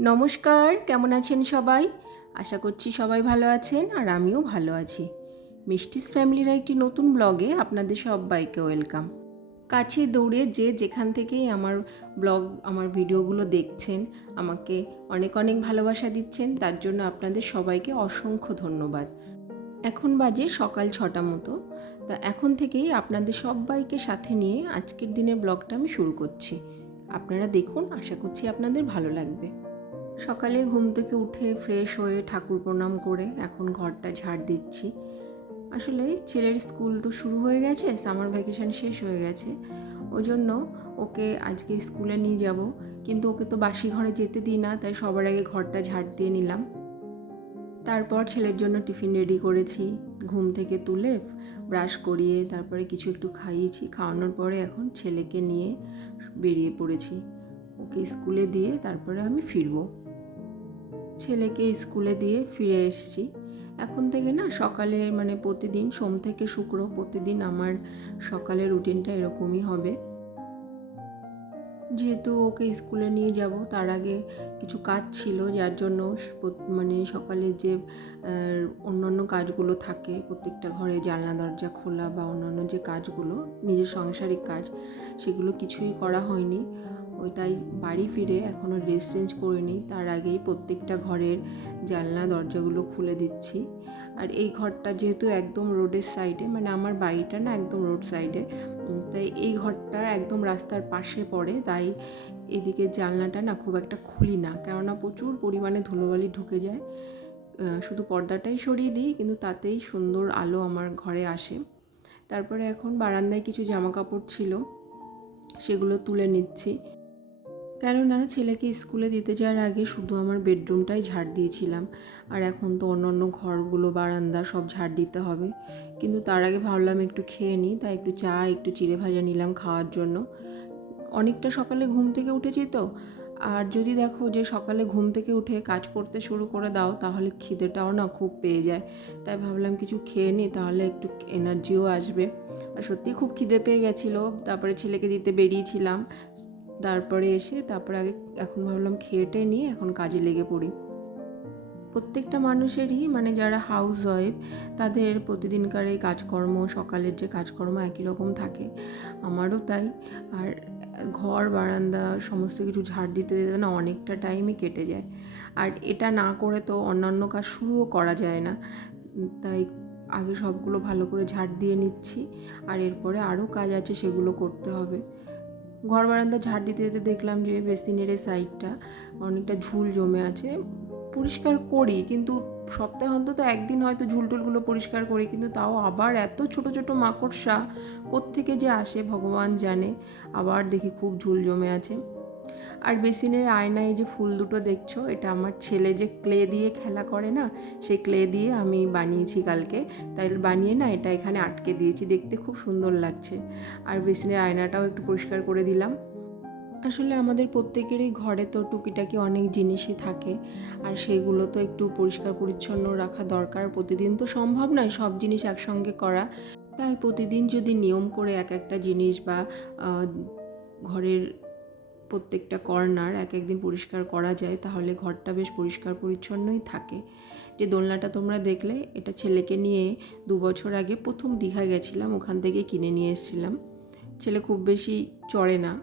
নমস্কার, কেমন আছেন সবাই? আশা করছি সবাই ভালো আছেন আর আমিও ভালো আছি। মিষ্টিস ফ্যামিলির একটি নতুন ব্লগে আপনাদের সবাইকে ওয়েলকাম। কাছে দৌড়ে যে যেখান থেকেই আমার ব্লগ, আমার ভিডিওগুলো দেখছেন, আমাকে অনেক অনেক ভালোবাসা দিচ্ছেন, তার জন্য আপনাদের সবাইকে অসংখ্য ধন্যবাদ। এখন বাজে সকাল ছটা মতো। তা এখন থেকেই আপনাদের সবাইকে সাথে নিয়ে আজকের দিনের ব্লগটা আমি শুরু করছি। আপনারা দেখুন, আশা করছি আপনাদের ভালো লাগবে। সকালে ঘুম থেকে উঠে ফ্রেশ হয়ে ঠাকুর প্রণাম করে এখন ঘরটা ঝাড় দিচ্ছি। আসলে ছেলের স্কুল তো শুরু হয়ে গেছে সামার ভ্যাকেশন শেষ হয়ে গেছে। ওই জন্য ওকে আজকে স্কুলে নিয়ে যাব, কিন্তু ওকে তো বাসি ঘরে যেতে দিই না, তাই সবার আগে ঘরটা ঝাড় দিয়ে নিলাম। তারপর ছেলের জন্য টিফিন রেডি করেছি, ঘুম থেকে তুলে ব্রাশ করিয়ে তারপরে কিছু একটু খাইয়েছি, খাওয়ানোর পরে এখন ছেলেকে নিয়ে বেরিয়ে পড়েছি। ওকে স্কুলে দিয়ে তারপরে আমি ফিরবো। ছেলেকে স্কুলে দিয়ে ফিরে এসেছি। এখন থেকে না সকালে মানে প্রতিদিন সোম থেকে শুক্র প্রতিদিন আমার সকালের রুটিনটা এরকমই হবে। যেহেতু ওকে স্কুলে নিয়ে যাব, তার আগে কিছু কাজ ছিল, যার জন্য মানে সকালে যে অন্যান্য কাজগুলো থাকে, প্রত্যেকটা ঘরে জানলা, দরজা খোলা বা অন্যান্য যে কাজগুলো, নিজের সাংসারিক কাজ, সেগুলো কিছুই করা হয়নি। ওই তাই বাড়ি ফিরে এখনও ড্রেস চেঞ্জ করিনি। তার আগেই প্রত্যেকটা ঘরের জানলা, দরজাগুলো খুলে দিচ্ছি। আর এই ঘরটা যেহেতু একদম রোডের সাইডে মানে আমার বাড়িটা না একদম রোড সাইডে তাই এই ঘরটা একদম রাস্তার পাশে পড়ে। তাই এদিকে জানলাটা না খুব একটা খুলি না, কেননা প্রচুর পরিমাণে ধুলোবালি ঢুকে যায়। শুধু পর্দাটাই সরিয়ে দিই, কিন্তু তাতেই সুন্দর আলো আমার ঘরে আসে। তারপরে এখন বারান্দায় কিছু জামা কাপড় ছিল, সেগুলো তুলে নিচ্ছি। কেননা ছেলেকে স্কুলে দিতে যাওয়ার আগে শুধু আমার বেডরুমটাই ঝাড় দিয়েছিলাম। আর এখন তো অন্য অন্য ঘরগুলো, বারান্দা সব ঝাড় দিতে হবে। কিন্তু তার আগে ভাবলাম একটু খেয়ে নিই, তাই একটু চা, একটু চিড়ে ভাজা নিলাম খাওয়ার জন্য। অনেকটা সকালে ঘুম থেকে উঠেছি তো। আর যদি দেখো যে সকালে ঘুম থেকে উঠে কাজ করতে শুরু করে দাও, তাহলে খিদেটাও না খুব পেয়ে যায়। তাই ভাবলাম কিছু খেয়ে নিই, তাহলে একটু এনার্জিও আসবে। আর সত্যিই খুব খিদে পেয়ে গেছিল। তারপরে ছেলেকে দিতে বেরিয়েছিলাম। তারপরে এসে তারপরে আগে এখন ভাবলাম খেয়েটে নিয়ে এখন কাজে লেগে পড়ি। প্রত্যেকটা মানুষেরই মানে যারা হাউস ওয়াইফ তাদের প্রতিদিনকার এই কাজকর্ম, সকালের যে কাজকর্ম একই রকম থাকে। আমারও তাই। আর ঘর, বারান্দা, সমস্ত কিছু ঝাড় দিতে দিতে না অনেকটা টাইমই কেটে যায়। আর এটা না করে তো অন্যান্য কাজ শুরুও করা যায় না। তাই আগে সবগুলো ভালো করে ঝাড় দিয়ে নিচ্ছি। আর এরপরে আরও কাজ আছে সেগুলো করতে হবে। ঘর বারান্দা ঝাড় দিতে দিতে দেখলাম যে বেসিনের এই সাইডটা অনেকটা ঝুল জমে আছে। পরিষ্কার করি, কিন্তু সপ্তাহে অন্তত একদিন হয়তো ঝুলটুলগুলো পরিষ্কার করি, কিন্তু তাও আবার এত ছোট ছোট মাকড়সা কোত্থেকে যে আসে ভগবান জানে। আবার দেখি খুব ঝুল জমে আছে। আর বেসিনের আয়নায় যে ফুল দুটো দেখছ, এটা আমার ছেলে যে ক্লে দিয়ে খেলা করে না, সেই ক্লে দিয়ে আমি বানিয়েছি কালকে। তাই বানিয়ে না এটা এখানে আটকে দিয়েছি, দেখতে খুব সুন্দর লাগছে। আর বেসিনের আয়নাটাও একটু পরিষ্কার করে দিলাম। আসলে আমাদের প্রত্যেকেরই ঘরে তো টুকিটাকি অনেক জিনিসই থাকে, আর সেগুলো তো একটু পরিষ্কার পরিচ্ছন্ন রাখা দরকার। প্রতিদিন তো সম্ভব নয় সব জিনিস একসঙ্গে করা। তাই প্রতিদিন যদি নিয়ম করে এক একটা জিনিস বা ঘরের প্রত্যেকটা কর্নার এক একদিন পরিষ্কার করা যায়, তাহলে ঘরটা বেশ পরিষ্কার পরিচ্ছন্নই থাকে। যে দোলনাটা তোমরা দেখলে, এটা ছেলেকে নিয়ে দু বছর আগে প্রথম দীঘা গেছিলাম, ওখান থেকে কিনে নিয়ে এসেছিলাম। ছেলে খুব বেশি চড়ে না।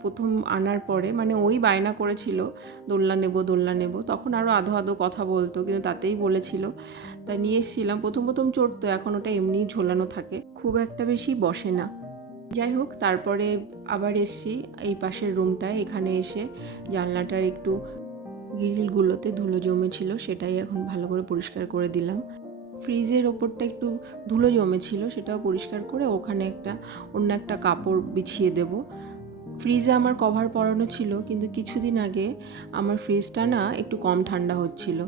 প্রথম আনার পরে মানে ওই বায়না করেছিল, দোলনা নেব দোলনা নেব, তখন আরও আধো আধো কথা বলতো, কিন্তু তাতেই বলেছিল। তা নিয়ে এসেছিলাম, প্রথম প্রথম চড়তো, এখন ওটা এমনিই ঝোলানো থাকে। খুব একটা বেশি বসে না। যাই হোক, তারপরে আবার এসছি এই পাশের রুমটায়। এখানে এসে জানলাটার একটু গ্রিলগুলোতে ধুলো জমেছিল, সেটাই এখন ভালো করে পরিষ্কার করে দিলাম। ফ্রিজের ওপরটা একটু ধুলো জমেছিল, সেটাও পরিষ্কার করে ওখানে একটা অন্য একটা কাপড় বিছিয়ে দেব। ফ্রিজে আমার কভার পরানো ছিল, কিন্তু কিছুদিন আগে আমার ফ্রিজটা না একটু কম ঠান্ডা হচ্ছিল।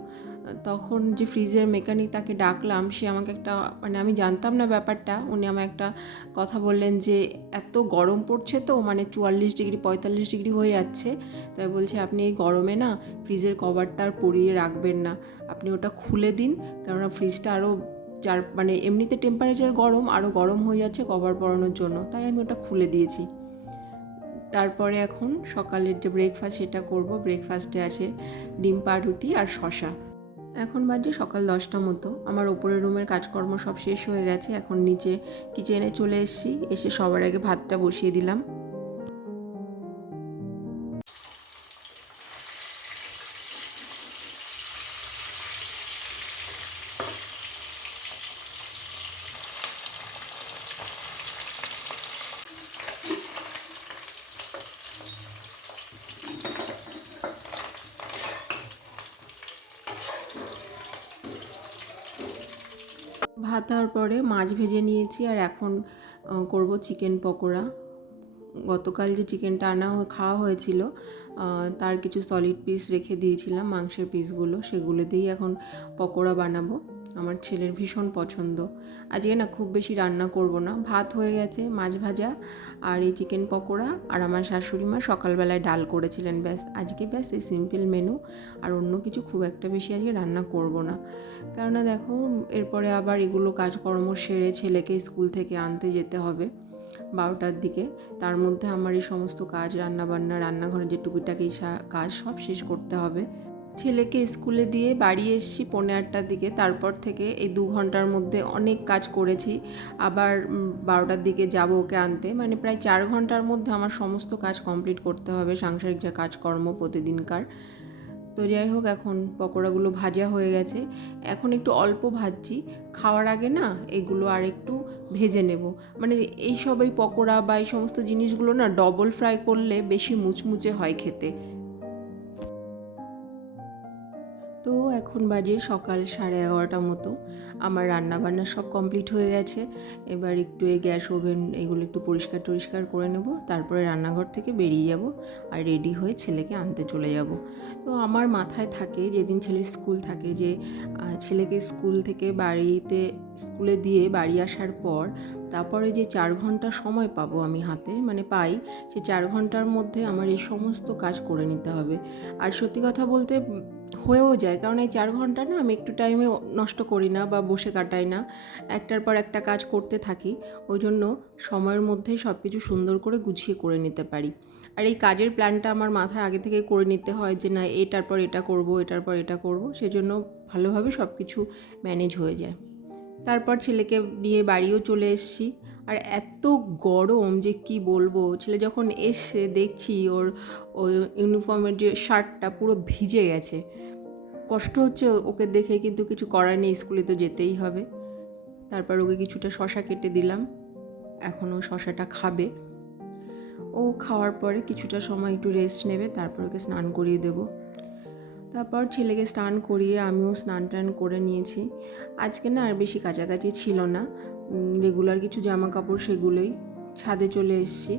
তখন যে ফ্রিজের মেকানিক তাকে ডাকলাম, সে আমাকে একটা মানে আমি জানতাম না ব্যাপারটা, উনি আমাকে একটা কথা বললেন যে, এত গরম পড়ছে তো মানে চুয়াল্লিশ ডিগ্রি, পঁয়তাল্লিশ ডিগ্রি হয়ে যাচ্ছে। তাই বলছে, আপনি এই গরমে না ফ্রিজের কভারটা আর পরিয়ে রাখবেন না। আপনি ওটা খুলে দিন, কেননা ফ্রিজটা আরও যার মানে এমনিতে টেম্পারেচার গরম আরও গরম হয়ে যাচ্ছে কভার পরানোর জন্য। তাই আমি ওটা খুলে দিয়েছি। তারপরে এখন সকালের যে ব্রেকফাস্ট সেটা করব। ব্রেকফাস্টে আছে ডিম পাউরুটি আর শশা এখন বাজে সকাল দশটা মতো। আমার ওপরের রুমের কাজকর্ম সব শেষ হয়ে গেছে। এখন নিচে কিচেনে চলে এসেছি। এসে সবার আগে ভাতটা বসিয়ে দিলাম। ভাত হওয়ার পরে মাছ ভেজে নিয়েছি আর এখন করব চিকেন পকোড়া। গতকাল যে চিকেনটা আনা খাওয়া হয়েছিল তার কিছু সলিড পিস রেখে দিয়েছিলাম, মাংসের পিসগুলো সেগুলো দিয়েই এখন পকোড়া বানাবো। আমার ছেলের ভীষণ পছন্দ। আজকে না খুব বেশি রান্না করব না। ভাত হয়ে গেছে, মাছ ভাজা আর এই চিকেন পকোড়া আর আমার শাশুড়ি মা সকালবেলায় ডাল করেছিলেন। ব্যাস, আজকে ব্যাস এই সিম্পল মেনু আর অন্য কিছু খুব একটা বেশি আজকে রান্না করব না। কেননা দেখো, এরপরে আবার এগুলো কাজকর্ম সেরে ছেলেকে স্কুল থেকে আনতে যেতে হবে বারোটার দিকে। তার মধ্যে আমার এই সমস্ত কাজ, রান্নাবান্না রান্নাঘরে যে টুকিটাকি কাজ সব শেষ করতে হবে। ছেলেকে স্কুলে দিয়ে বাড়ি এসেছি পৌনে আটটার দিকে। তারপর থেকে এই দু ঘণ্টার মধ্যে অনেক কাজ করেছি। আবার বারোটার দিকে যাব ওকে আনতে। মানে প্রায় চার ঘণ্টার মধ্যে আমার সমস্ত কাজ কমপ্লিট করতে হবে, সাংসারিক যা কাজকর্ম প্রতিদিনকার। তো যাই হোক, এখন পকোড়াগুলো ভাজা হয়ে গেছে। এখন একটু অল্প ভাজছি। খাওয়ার আগে না, এগুলো আর একটু ভেজে নেব। মানে এই সব এই পকোড়া বা এই সমস্ত জিনিসগুলো না ডবল ফ্রাই করলে বেশি মুচমুচে হয় খেতে। এখন বাজে সকাল সাড়ে এগারোটার মতো। আমার রান্না বান্না সব কমপ্লিট হয়ে গেছে। এবার একটু এই গ্যাস ওভেন এগুলো একটু পরিষ্কার টরিষ্কার করে নেব। তারপরে রান্নাঘর থেকে বেরিয়ে যাব আর রেডি হয়ে ছেলেকে আনতে চলে যাব। তো আমার মাথায় থাকে, যেদিন ছেলের স্কুল থাকে, যে ছেলেকে স্কুল থেকে বাড়িতে, স্কুলে দিয়ে বাড়ি আসার পর তারপরে যে চার ঘণ্টা সময় পাবো আমি হাতে মানে পাই, সে চার ঘণ্টার মধ্যে আমার এই সমস্ত কাজ করে নিতে হবে। আর সত্যি কথা বলতে হয়েও যায়, কারণ এই চার ঘণ্টা না আমি একটু টাইমে নষ্ট করি না বা বসে কাটাই না। একটার পর একটা কাজ করতে থাকি, ওই জন্য সময়ের মধ্যেই সব কিছু সুন্দর করে গুছিয়ে করে নিতে পারি। আর এই কাজের প্ল্যানটা আমার মাথায় আগে থেকে করে নিতে হয় যে না, এটার পর এটা করব, এটার পর এটা করব, সেজন্য ভালোভাবে সব কিছু ম্যানেজ হয়ে যায়। তারপর ছেলেকে নিয়ে বাড়িও চলে এসেছি। আর এত গরম যে কি বলব, ছেলে যখন এসে দেখছি ওর ওই ইউনিফর্মের যে শার্টটা পুরো ভিজে গেছে। কষ্ট হচ্ছে ওকে দেখে কিন্তু কিছু করার নেই, স্কুলে তো যেতেই হবে। তারপর ওকে কিছুটা শশা কেটে দিলাম। এখন ও শশাটা খাবে। ও খাওয়ার পরে কিছুটা সময় একটু রেস্ট নেবে, তারপর ওকে স্নান করিয়ে দেবো। তারপর ছেলেকে স্নান করিয়ে আমিও স্নান টান করে নিয়েছি। আজকে না আর বেশি কাছাকাছি ছিল না। রেগুলার কিছু জামা কাপড় সেগুলোই ছাদে চলে এসেছি।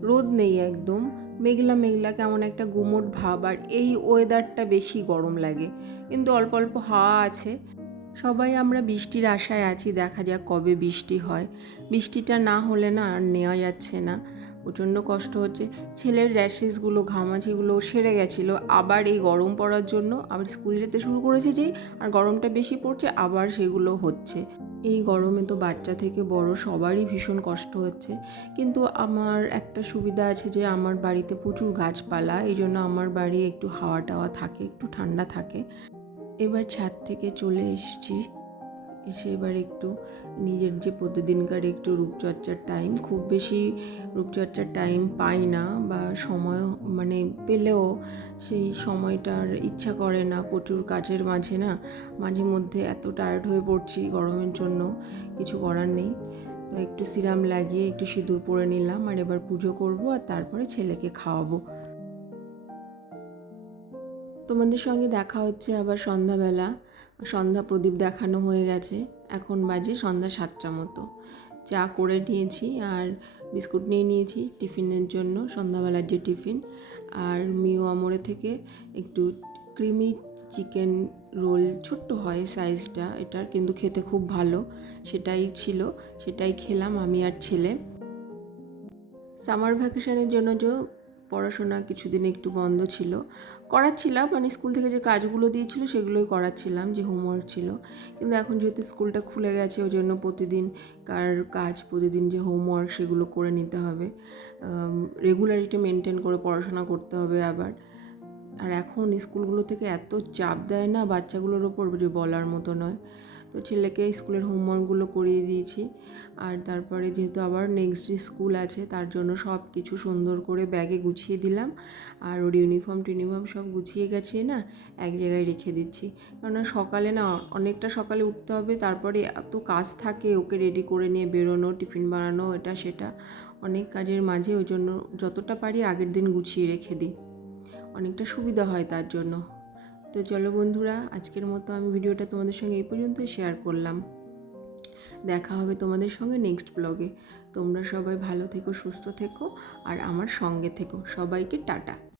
রোদ নেই একদম। মেঘলা মেঘলা, কেমন একটা গুমোট ভাব। আর এই ওয়েদারটা বেশি গরম লাগে। কিন্তু অল্প অল্প হাওয়া আছে। সবাই আমরা বৃষ্টির আশায় আছি, দেখা যাক কবে বৃষ্টি হয়। বৃষ্টিটা না হলে না আর নেওয়া যাচ্ছে না। প্রচণ্ড কষ্ট হচ্ছে। ছেলের র্যাশেসগুলো ঘামাঝিগুলো সেরে গেছিল। আবার এই গরম পড়ার জন্য আবার স্কুল যেতে শুরু করেছে যেই আর গরমটা বেশি পড়ছে, আবার সেগুলো হচ্ছে। এই গরমে তো বাচ্চা থেকে বড় সবারই ভীষণ কষ্ট হচ্ছে। কিন্তু আমার একটা সুবিধা আছে যে, আমার বাড়িতে প্রচুর গাছপালা, এই জন্য আমার বাড়ি একটু হাওয়া টাওয়া থাকে, একটু ঠান্ডা থাকে। এবার ছাদ থেকে চলে এসেছি। এসে এবার একটু নিজের যে প্রতিদিনকার একটু রূপচর্চার টাইম খুব বেশি রূপচর্চার টাইম পাই না বা সময় মানে পেলেও সেই সময়টার ইচ্ছা করে না, প্রচুর কাজের মাঝে না, মাঝে মধ্যে এত টায়ার্ড হয়ে পড়ছি গরমের জন্য, কিছু করার নেই। তো একটু সিরাম লাগিয়ে একটু সিঁদুর পরে নিলাম আর এবার পুজো করব আর তারপরে ছেলেকে খাওয়াবো। তোমাদের সঙ্গে দেখা হচ্ছে আবার সন্ধ্যাবেলা। সন্ধ্যা প্রদীপ দেখানো হয়ে গেছে। এখন বাজে সন্ধ্যা সাতটা মতো। চা করে নিয়েছি আর বিস্কুট নিয়ে নিয়েছি টিফিনের জন্য, সন্ধ্যাবেলার যে টিফিন। আর মিও আমরে থেকে একটু ক্রিমি চিকেন রোল ছোট্ট হয় সাইজটা এটার কিন্তু খেতে খুব ভালো। সেটাই ছিল, সেটাই খেলাম আমি আর ছেলে। সামার ভ্যাকেশনের জন্য যে পড়াশোনা কিছুদিন একটু বন্ধ ছিল। করাচ্ছিলাম মানে স্কুল থেকে যে কাজগুলো দিয়েছিল সেগুলোই করাচ্ছিলাম, যে হোমওয়ার্ক ছিল। কিন্তু এখন যেহেতু স্কুলটা খুলে গেছে, ওই জন্য প্রতিদিন কার কাজ, প্রতিদিন যে হোমওয়ার্ক সেগুলো করে নিতে হবে। রেগুলারিটি মেনটেন করে পড়াশোনা করতে হবে আবার। আর এখন স্কুলগুলো থেকে এত চাপ দেয় না বাচ্চাগুলোর ওপর, যে বলার মতো নয়। তো ছেলেকে স্কুলের হোমওয়ার্কগুলো করিয়ে দিয়েছি। আর তারপরে যেহেতু আবার নেক্সট ডে স্কুল আছে, তার জন্য সব কিছু সুন্দর করে ব্যাগে গুছিয়ে দিলাম। আর ওর ইউনিফর্ম টিউনিফর্ম সব গুছিয়ে গেছে না, এক জায়গায় রেখে দিচ্ছি। কেননা সকালে না, অনেকটা সকালে উঠতে হবে, তারপরে এত কাজ থাকে, ওকে রেডি করে নিয়ে বেরোনো, টিফিন বানানো, এটা সেটা অনেক কাজের মাঝে, ওই জন্য যতটা পারি আগের দিন গুছিয়ে রেখে দিই। অনেকটা সুবিধা হয় তার জন্য। তো চলো বন্ধুরা, আজকের মতো আমি ভিডিওটা তোমাদের সঙ্গে এই পর্যন্ত শেয়ার করলাম। দেখা হবে তোমাদের সঙ্গে নেক্সট ব্লগে তোমরা সবাই ভালো থেকো, সুস্থ থেকো, আর আমার সঙ্গে থেকো। সবাইকে টাটা।